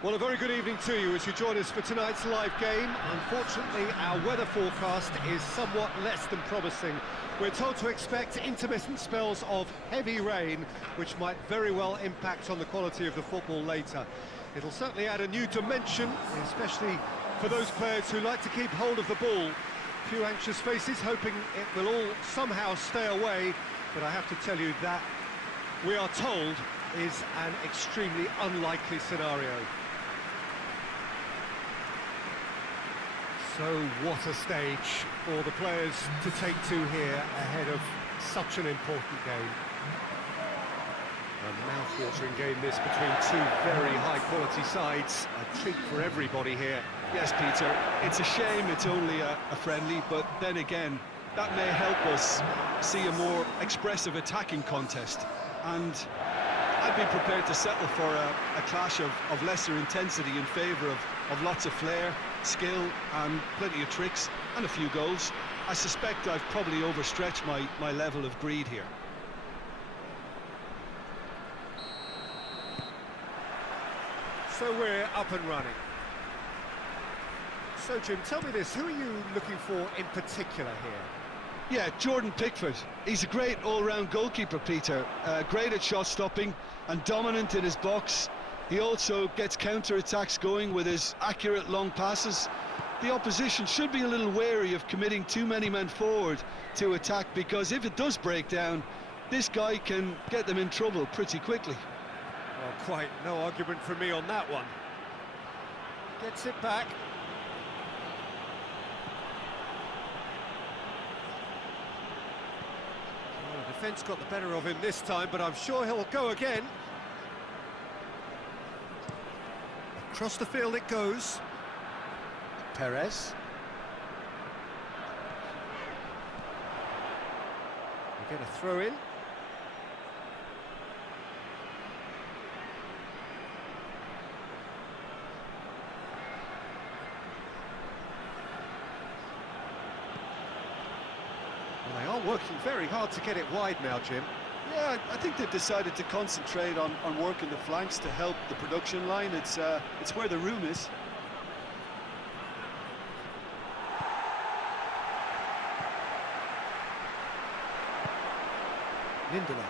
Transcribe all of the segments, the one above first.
Well, a very good evening to you as you join us for tonight's live game. Unfortunately, our weather forecast is somewhat less than promising. We're told to expect intermittent spells of heavy rain, which might very well impact on the quality of the football later. It'll certainly add a new dimension, especially for those players who like to keep hold of the ball. A few anxious faces hoping it will all somehow stay away, but I have to tell you that we are told is an extremely unlikely scenario. So what a stage for the players to take to here ahead of such an important game. A mouth-watering game this between two very high-quality sides. A treat for everybody here. Yes, Peter, it's a shame it's only a friendly, but then again, that may help us see a more expressive attacking contest. And I'd be prepared to settle for a clash of lesser intensity in favour of lots of flair, skill and plenty of tricks and a few goals. I suspect I've probably overstretched my level of greed here. So we're up and running. So Jim, tell me this, who are you looking for in particular here? Yeah, Jordan Pickford. He's a great all-round goalkeeper, Peter. Great at shot stopping and dominant in his box. He also gets counter-attacks going with his accurate long passes. The opposition should be a little wary of committing too many men forward to attack, because if it does break down, this guy can get them in trouble pretty quickly. Well, quite no argument from me on that one. Gets it back. Well, the defence got the better of him this time, but I'm sure he'll go again. Across the field it goes. Perez. We get a throw in. Well, they are working very hard to get it wide now, Jim. Yeah, I think they've decided to concentrate on working the flanks to help the production line. It's where the room is. Lindelof.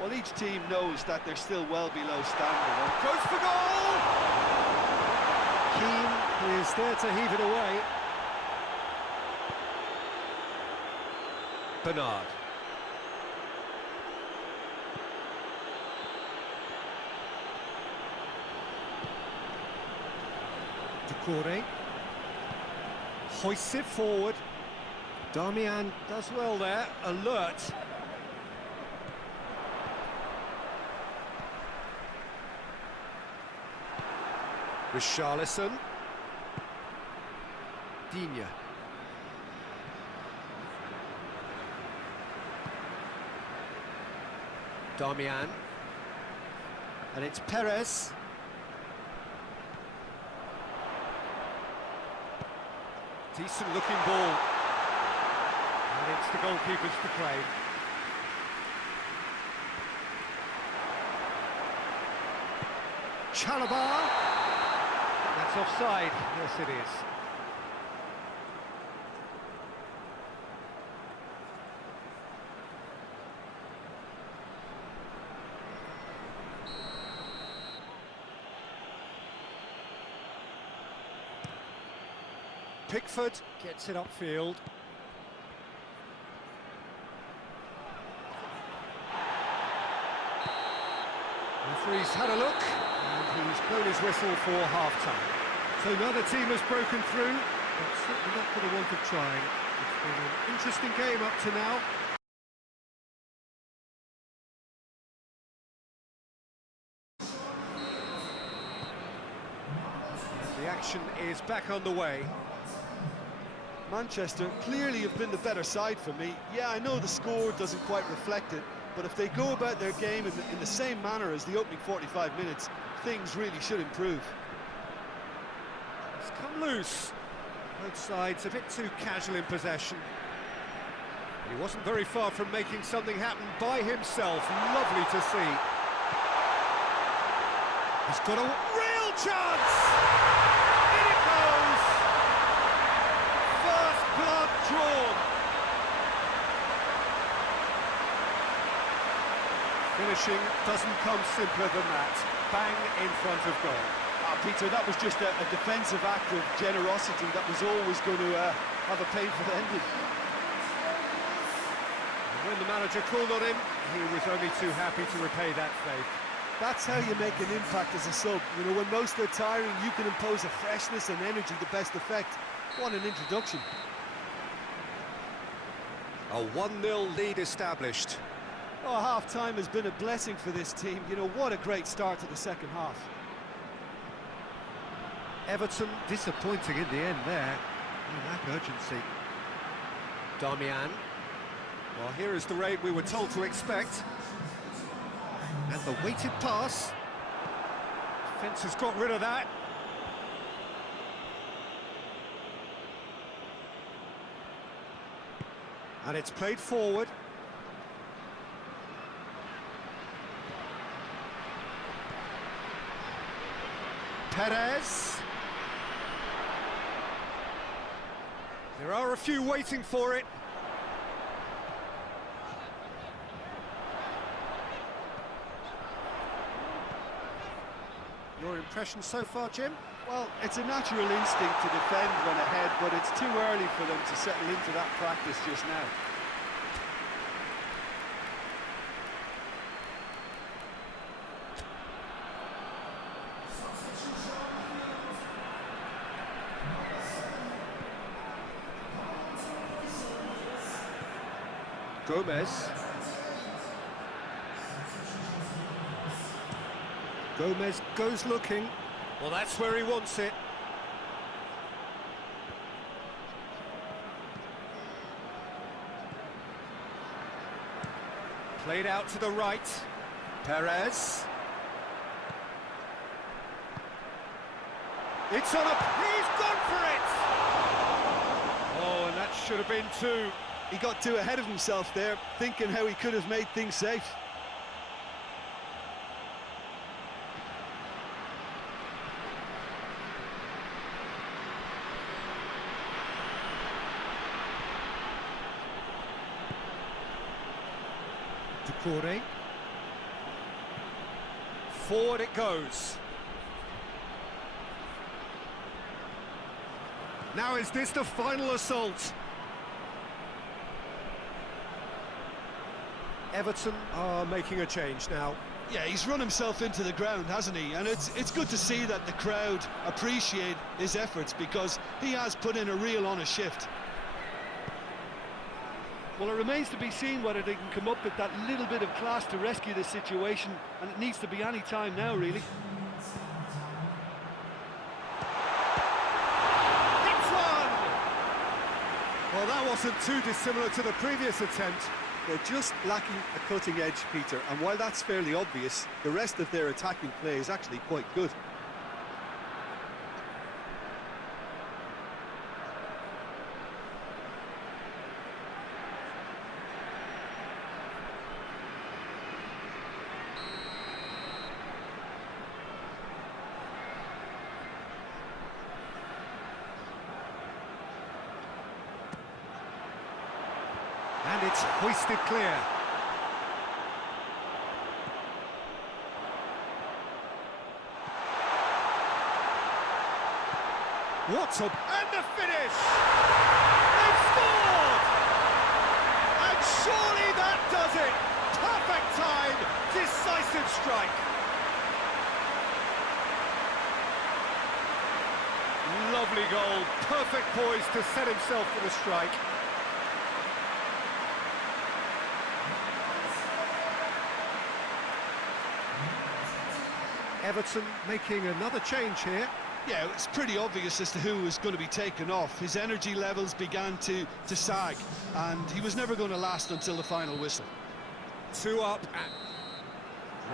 Well, each team knows that they're still well below standard. Goes for goal! Keane is there to heave it away. Bernard. Decore. Hoists it forward. Darmian does well there, alert. Richarlison. Digne. Darmian, and it's Perez. Decent looking ball, and it's the goalkeepers to claim. Chalobah, that's offside. Yes, it is. Pickford gets it upfield. Referee's had a look, and he's blown his whistle for half-time. So neither team has broken through, but certainly not for the want of trying. It's been an interesting game up to now. The action is back underway. Manchester clearly have been the better side for me. Yeah, I know the score doesn't quite reflect it, but if they go about their game in the same manner as the opening 45 minutes, things really should improve. It's come loose. Both sides a bit too casual in possession. He wasn't very far from making something happen by himself. Lovely to see. He's got a real chance! In it goes! First blood drawn. Finishing doesn't come simpler than that. Bang in front of goal. Peter, that was just a defensive act of generosity that was always going to have a painful ending. When the manager called on him, he was only too happy to repay that favour. That's how you make an impact as a sub. You know, when most are tiring, you can impose a freshness and energy to best effect. What an introduction. A 1-0 lead established. Oh, half-time has been a blessing for this team. You know, what a great start to the second half. Everton disappointing in the end there. They lack urgency. Damian. Well, here is the rate we were told to expect. And the weighted pass. Defence has got rid of that. And it's played forward. Perez. There are a few waiting for it. Your impression so far, Jim? Well, it's a natural instinct to defend when ahead, but it's too early for them to settle into that practice just now. Gomez goes looking. Well, that's where he wants it. Played out to the right. Perez. It's on a... He's gone for it! Oh, and that should have been two. He got too ahead of himself there, thinking how he could have made things safe. Decore. Forward it goes. Now is this the final assault? Everton are making a change now. Yeah, he's run himself into the ground, hasn't he? And it's good to see that the crowd appreciate his efforts, because he has put in a real honest shift. Well, it remains to be seen whether they can come up with that little bit of class to rescue this situation, and it needs to be any time now, really. That's one! Well, that wasn't too dissimilar to the previous attempt. They're just lacking a cutting edge, Peter, and while that's fairly obvious, the rest of their attacking play is actually quite good. And it's hoisted clear. What's up? And the finish! They've scored! And surely that does it! Perfect time, decisive strike. Lovely goal, perfect poise to set himself for the strike. Everton making another change here. Yeah, it's pretty obvious as to who was going to be taken off. His energy levels began to sag, and he was never going to last until the final whistle. 2 up.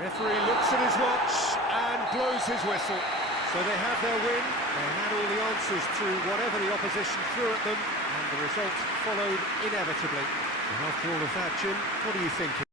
Referee looks at his watch and blows his whistle. So they have their win. They had all the answers to whatever the opposition threw at them, and the result followed inevitably. And after all of that, Jim, what do you think?